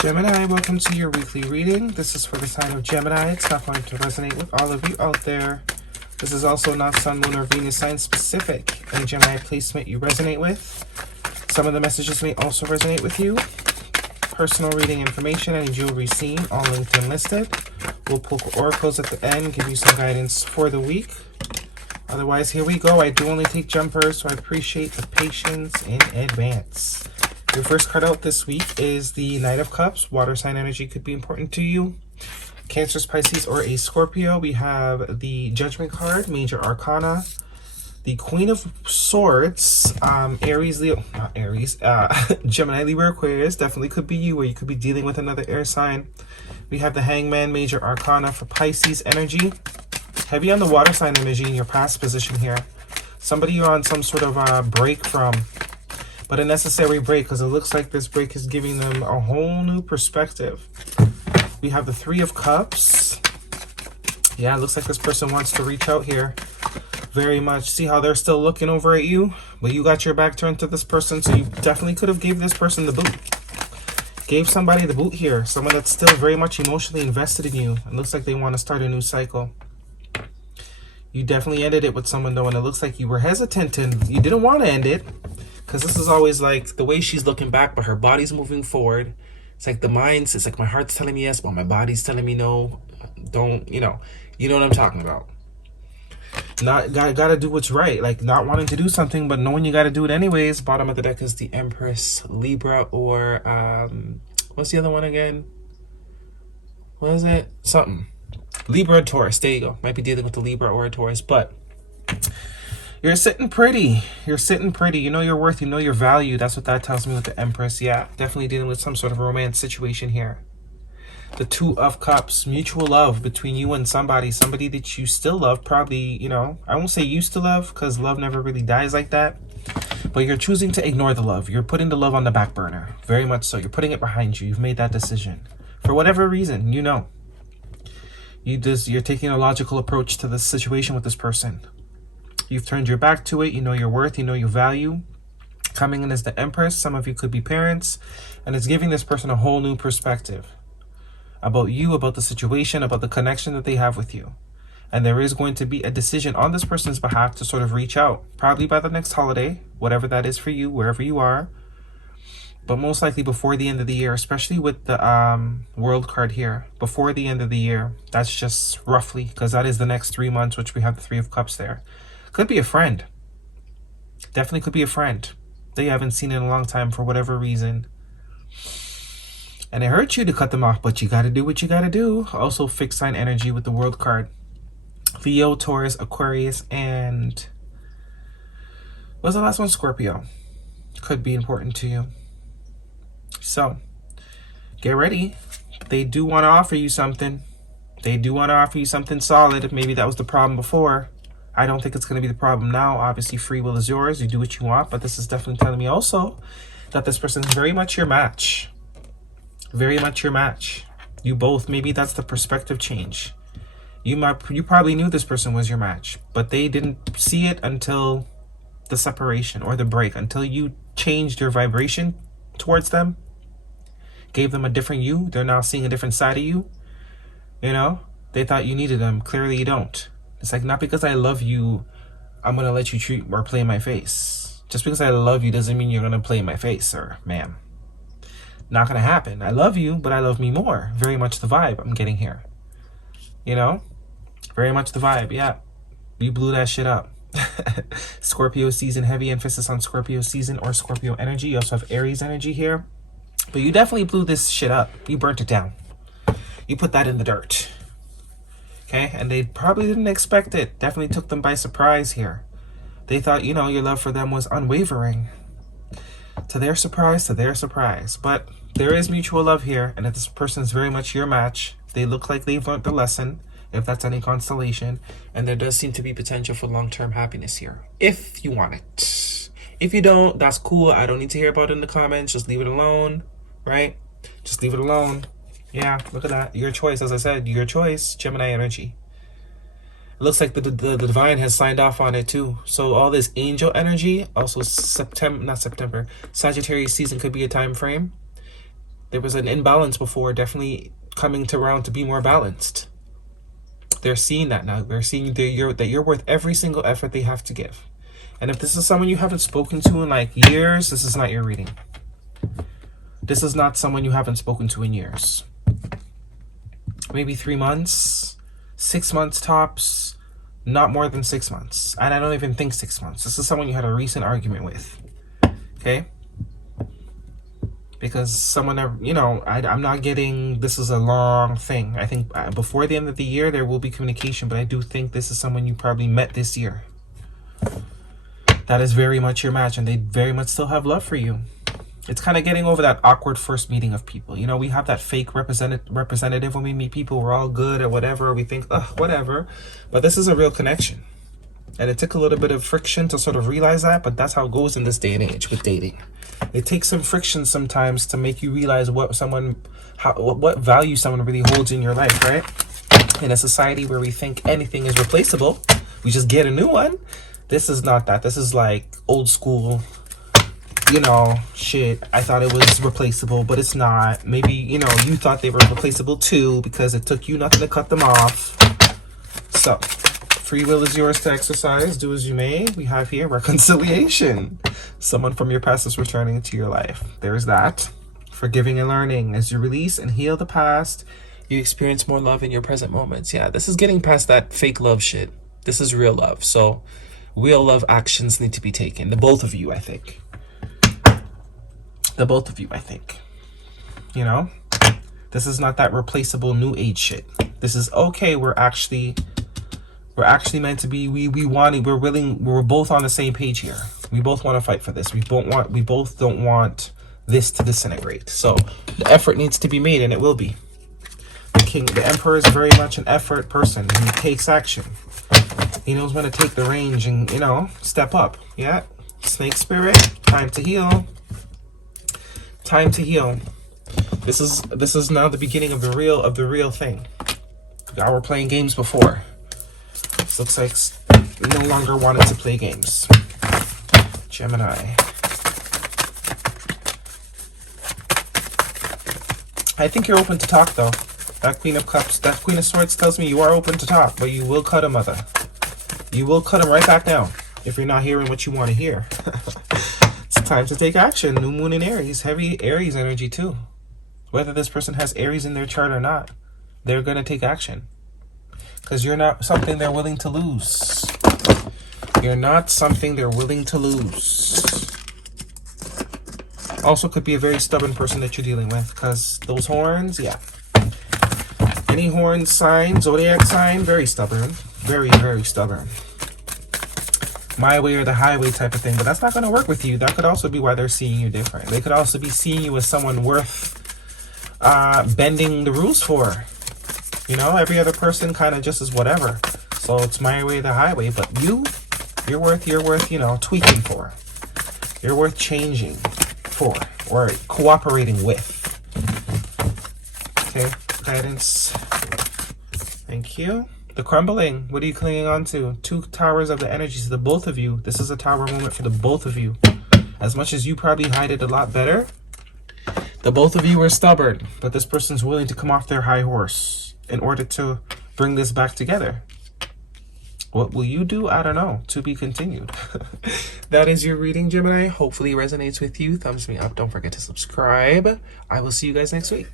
Gemini, welcome to your weekly reading. This is for the sign of Gemini. It's not going to resonate with all of you out there. This is also not Sun, Moon, or Venus sign specific. Any Gemini placement you resonate with. Some of the messages may also resonate with you. Personal reading information, any jewelry seen, all linked and listed. We'll pull oracles at the end, give you some guidance for the week. Otherwise, here we go. I do only take jumpers, so I appreciate the patience in advance. Your first card out this week is the Knight of Cups. Water sign energy could be important to you. Cancer, Pisces, or a Scorpio. We have the Judgment card, Major Arcana. The Queen of Swords, Aries, Leo, not Aries, Gemini, Libra, Aquarius. Definitely could be you, or you could be dealing with another air sign. We have the Hangman, Major Arcana for Pisces energy. Heavy on the water sign energy in your past position here. Somebody you're on some sort of break from. But a necessary break, because it looks like this break is giving them a whole new perspective. We have the Three of Cups. Yeah, it looks like this person wants to reach out here very much. See how they're still looking over at you? But you got your back turned to this person, so you definitely could have gave this person the boot. Gave somebody the boot here. Someone that's still very much emotionally invested in you. It looks like they want to start a new cycle. You definitely ended it with someone, though, and it looks like you were hesitant and you didn't want to end it. Because this is always like the way she's looking back, but her body's moving forward. It's like the mind's, it's like my heart's telling me yes, but my body's telling me no. Don't, you know what I'm talking about. Not gotta do what's right. Like not wanting to do something, but knowing you gotta do it anyways. Bottom of the deck is the Empress, Libra, or what's the other one again? What is it? Something. Libra, Taurus. There you go. Might be dealing with the Libra or a Taurus, but you're sitting pretty. You're sitting pretty. You know your worth. You know your value. That's what that tells me with the Empress. Yeah, definitely dealing with some sort of romance situation here. The Two of Cups. Mutual love between you and somebody. Somebody that you still love. Probably, I won't say used to love, because love never really dies like that. But you're choosing to ignore the love. You're putting the love on the back burner. Very much so. You're putting it behind you. You've made that decision. For whatever reason, You're taking a logical approach to this situation with this person. You've turned your back to it. You know your worth. You know your value. Coming in as the Empress. Some of you could be parents. And it's giving this person a whole new perspective about you, about the situation, about the connection that they have with you. And there is going to be a decision on this person's behalf to sort of reach out. Probably by the next holiday. Whatever that is for you, wherever you are. But most likely before the end of the year. Especially with the World card here. Before the end of the year. That's just roughly. Because that is the next 3 months, which we have the Three of Cups there. Could be a friend. Definitely could be a friend that you haven't seen in a long time for whatever reason. And it hurts you to cut them off, but you got to do what you got to do. Also, fixed sign energy with the World card. Leo, Taurus, Aquarius, and what's the last one? Scorpio. Could be important to you. So, get ready. They do want to offer you something. They do want to offer you something solid. Maybe that was the problem before. I don't think it's going to be the problem now. Obviously, free will is yours. You do what you want. But this is definitely telling me also that this person is very much your match. Very much your match. You both, maybe that's the perspective change. You probably knew this person was your match. But they didn't see it until the separation or the break. Until you changed your vibration towards them. Gave them a different you. They're now seeing a different side of you. They thought you needed them. Clearly you don't. It's like, not because I love you, I'm going to let you treat or play in my face. Just because I love you doesn't mean you're going to play in my face, sir, ma'am. Not going to happen. I love you, but I love me more. Very much the vibe I'm getting here. Very much the vibe, yeah. You blew that shit up. Scorpio season, heavy emphasis on Scorpio season or Scorpio energy. You also have Aries energy here. But you definitely blew this shit up. You burnt it down. You put that in the dirt. Okay, and they probably didn't expect it. Definitely took them by surprise here. They thought, your love for them was unwavering. To their surprise. But there is mutual love here, and if this person is very much your match, they look like they've learned the lesson, if that's any constellation, and there does seem to be potential for long-term happiness here, if you want it. If you don't, that's cool. I don't need to hear about it in the comments. Just leave it alone, right? Just leave it alone. Yeah, look at that. Your choice, as I said, your choice, Gemini energy. It looks like the divine has signed off on it too. So all this angel energy, also Sagittarius season could be a time frame. There was an imbalance before, definitely coming to around to be more balanced. They're seeing that now. They're seeing that you're worth every single effort they have to give. And if this is someone you haven't spoken to in like years, this is not your reading. This is not someone you haven't spoken to in years. Maybe 3 months, 6 months tops, not more than 6 months. And I don't even think 6 months. This is someone you had a recent argument with. Okay? Because someone, you know, I'm not getting this is a long thing. I think before the end of the year, there will be communication, but I do think this is someone you probably met this year. That is very much your match, and they very much still have love for you. It's kind of getting over that awkward first meeting of people. You know, we have that fake representative when we meet people. We're all good or whatever. We think, whatever. But this is a real connection. And it took a little bit of friction to sort of realize that, but that's how it goes in this day and age with dating. It takes some friction sometimes to make you realize what value someone really holds in your life, right? In a society where we think anything is replaceable, we just get a new one. This is not that. This is like old school, you know, shit. I thought it was replaceable, but it's not. Maybe, you know, you thought they were replaceable too because it took you nothing to cut them off. So, free will is yours to exercise. Do as you may. We have here reconciliation. Someone from your past is returning into your life. There's that. Forgiving and learning. As you release and heal the past, you experience more love in your present moments. Yeah, this is getting past that fake love shit. This is real love. So, real love actions need to be taken. The both of you, I think. The both of you, I think. You know? This is not that replaceable new age shit. This is okay. We're actually meant to be. We're both on the same page here. We both want to fight for this. We both don't want this to disintegrate. So the effort needs to be made, and it will be. The Emperor is very much an effort person. He takes action. He knows when to take the range and, you know, step up. Yeah. Snake spirit. Time to heal. Time to heal. This is now the beginning of the real thing. Y'all were playing games before. This looks like no longer wanted to play games. Gemini. I think you're open to talk though. That Queen of Cups, that Queen of Swords tells me you are open to talk, but you will cut a mother. You will cut him right back down if you're not hearing what you want to hear. It's time to take action. New Moon in Aries. Heavy Aries energy too. Whether this person has Aries in their chart or not, they're going to take action. Because you're not something they're willing to lose. You're not something they're willing to lose. Also could be a very stubborn person that you're dealing with. Because those horns, yeah. Any horn sign, zodiac sign, very stubborn. Very, very stubborn. My way or the highway type of thing. But that's not going to work with you. That could also be why they're seeing you different. They could also be seeing you as someone worth bending the rules for. You know, every other person kind of just is whatever. So it's my way or the highway. But you're worth, you know, tweaking for. You're worth changing for. Or cooperating with. Okay, guidance. Thank you. The crumbling. What are you clinging on to? 2 towers of the energies. The both of you. This is a tower moment for the both of you. As much as you probably hide it a lot better, the both of you are stubborn. But this person's willing to come off their high horse in order to bring this back together. What will you do? I don't know. To be continued. That is your reading, Gemini. Hopefully it resonates with you. Thumbs me up. Don't forget to subscribe. I will see you guys next week.